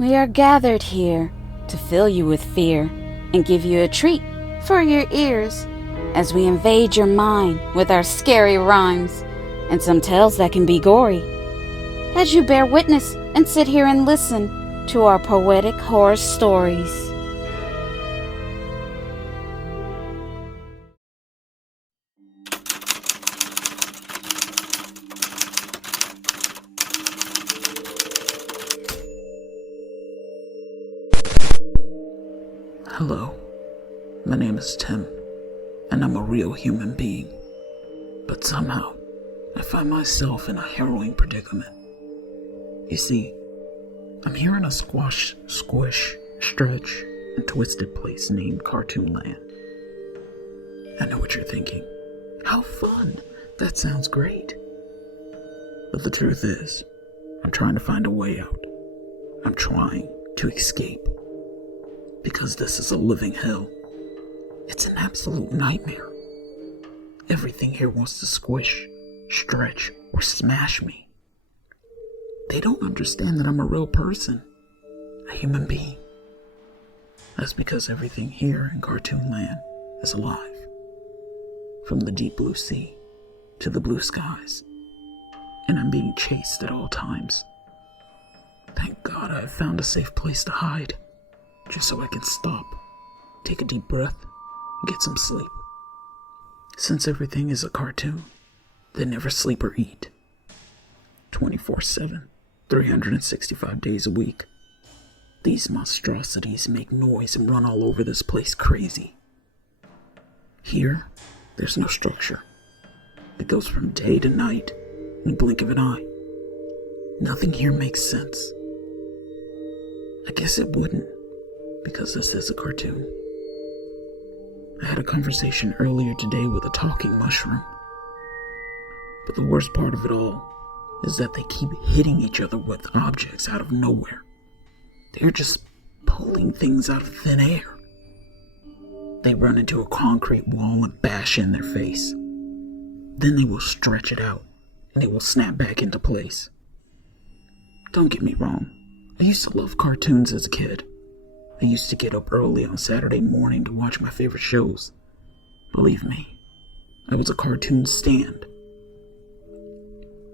We are gathered here to fill you with fear and give you a treat for your ears as we invade your mind with our scary rhymes and some tales that can be gory. As you bear witness and sit here and listen to our poetic horror stories. Hello, my name is Tim, and I'm a real human being. But somehow, I find myself in a harrowing predicament. You see, I'm here in a squish, stretch, and twisted place named Cartoonland. I know what you're thinking. How fun! That sounds great. But the truth is, I'm trying to find a way out. I'm trying to escape. Because this is a living hell. It's an absolute nightmare. Everything here wants to squish, stretch, or smash me. They don't understand that I'm a real person, a human being. That's because everything here in Cartoonland is alive. From the deep blue sea to the blue skies. And I'm being chased at all times. Thank God I have found a safe place to hide. Just so I can stop, take a deep breath, and get some sleep. Since everything is a cartoon, they never sleep or eat. 24/7, 365 days a week. These monstrosities make noise and run all over this place crazy. Here, there's no structure. It goes from day to night in the blink of an eye. Nothing here makes sense. I guess it wouldn't. Because this is a cartoon. I had a conversation earlier today with a talking mushroom. But the worst part of it all is that they keep hitting each other with objects out of nowhere. They're just pulling things out of thin air. They run into a concrete wall and bash in their face. Then they will stretch it out and it will snap back into place. Don't get me wrong. I used to love cartoons as a kid. I used to get up early on Saturday morning to watch my favorite shows. Believe me, I was a cartoon stand.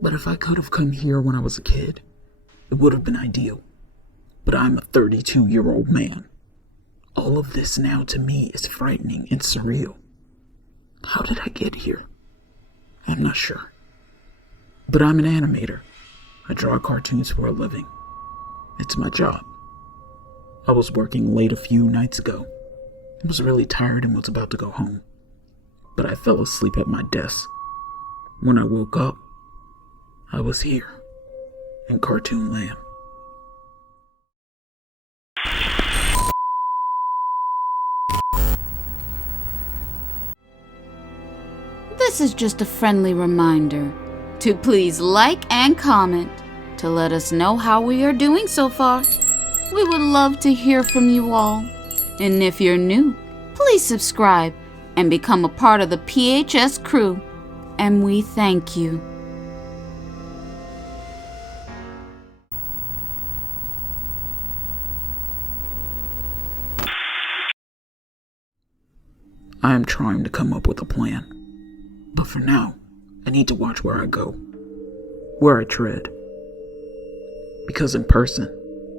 But if I could have come here when I was a kid, it would have been ideal. But I'm a 32-year-old man. All of this now to me is frightening and surreal. How did I get here? I'm not sure. But I'm an animator. I draw cartoons for a living. It's my job. I was working late a few nights ago. I was really tired and was about to go home. But I fell asleep at my desk. When I woke up, I was here, in Cartoonland. This is just a friendly reminder to please like and comment to let us know how we are doing so far. We would love to hear from you all. And if you're new, please subscribe and become a part of the PHS crew. And we thank you. I am trying to come up with a plan. But for now, I need to watch where I go, where I tread. Because in person,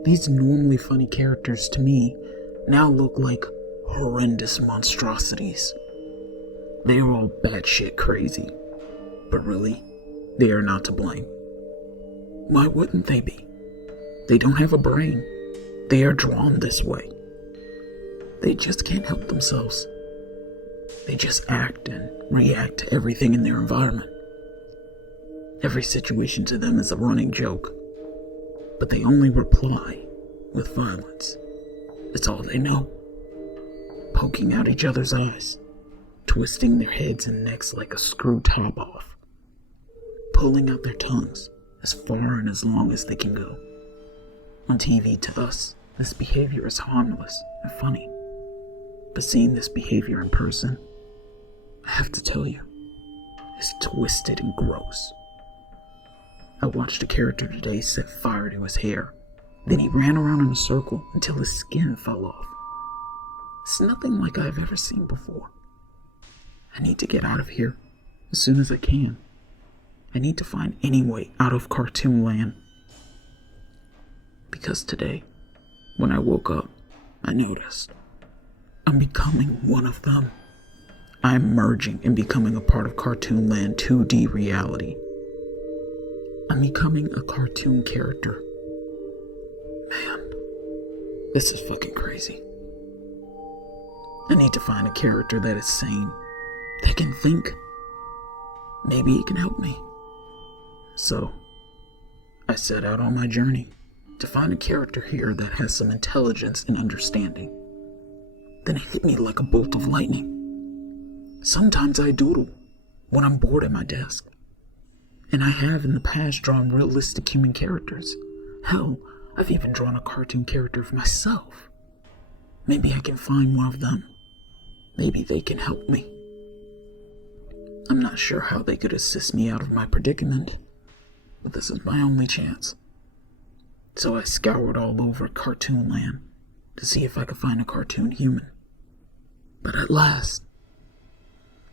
these normally funny characters to me now look like horrendous monstrosities. They are all batshit crazy, but really, they are not to blame. Why wouldn't they be? They don't have a brain. They are drawn this way. They just can't help themselves. They just act and react to everything in their environment. Every situation to them is a running joke. But they only reply with violence. It's all they know. Poking out each other's eyes, twisting their heads and necks like a screw top off, pulling out their tongues as far and as long as they can go. On TV, to us, this behavior is harmless and funny. But seeing this behavior in person, I have to tell you, is twisted and gross. I watched a character today set fire to his hair Then he ran around in a circle until his skin fell off. It's nothing like I've ever seen before. I need to get out of here as soon as I can. I need to find any way out of Cartoonland. Because today, when I woke up, I noticed I'm becoming one of them. I'm merging and becoming a part of Cartoonland 2D reality. I'm becoming a cartoon character. Man, this is fucking crazy. I need to find a character that is sane, that can think. Maybe it can help me. So, I set out on my journey to find a character here that has some intelligence and understanding. Then it hit me like a bolt of lightning. Sometimes I doodle when I'm bored at my desk. And I have in the past drawn realistic human characters. Hell, I've even drawn a cartoon character of myself. Maybe I can find one of them. Maybe they can help me. I'm not sure how they could assist me out of my predicament, but this is my only chance. So I scoured all over Cartoonland to see if I could find a cartoon human. But at last,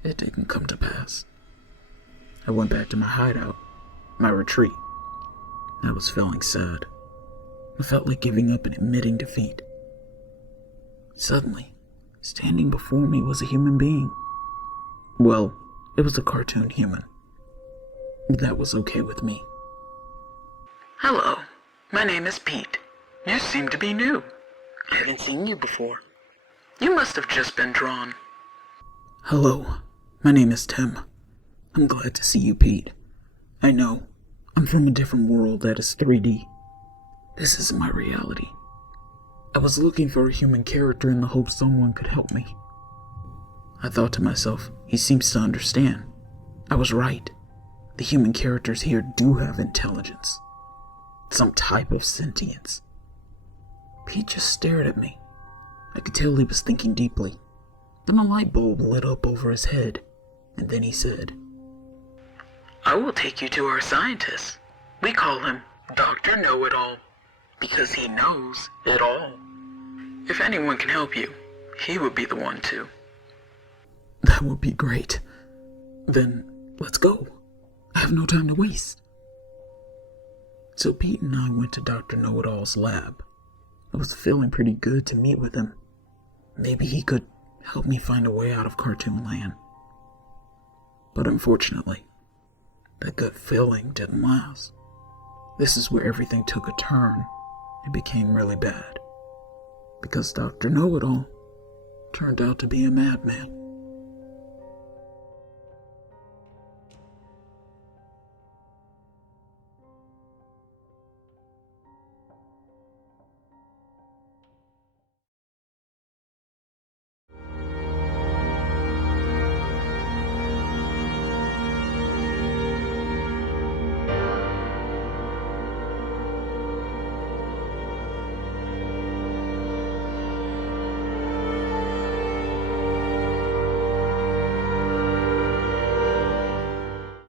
it didn't come to pass. I went back to my hideout, my retreat. I was feeling sad. I felt like giving up and admitting defeat. Suddenly, standing before me was a human being. Well, it was a cartoon human. That was okay with me. Hello, my name is Pete. You seem to be new. I haven't seen you before. You must have just been drawn. Hello, my name is Tim. I'm glad to see you, Pete. I know, I'm from a different world that is 3D. This isn't my reality. I was looking for a human character in the hope someone could help me. I thought to myself, he seems to understand. I was right. The human characters here do have intelligence. Some type of sentience. Pete just stared at me. I could tell he was thinking deeply. Then a light bulb lit up over his head, and then he said, I will take you to our scientist. We call him Dr. Know-It-All, because he knows it all. If anyone can help you, he would be the one to. That would be great. Then, let's go. I have no time to waste. So Pete and I went to Dr. Know-It-All's lab. I was feeling pretty good to meet with him. Maybe he could help me find a way out of Cartoonland. But unfortunately, that good feeling didn't last. This is where everything took a turn. It became really bad. Because Dr. Know-It-All turned out to be a madman.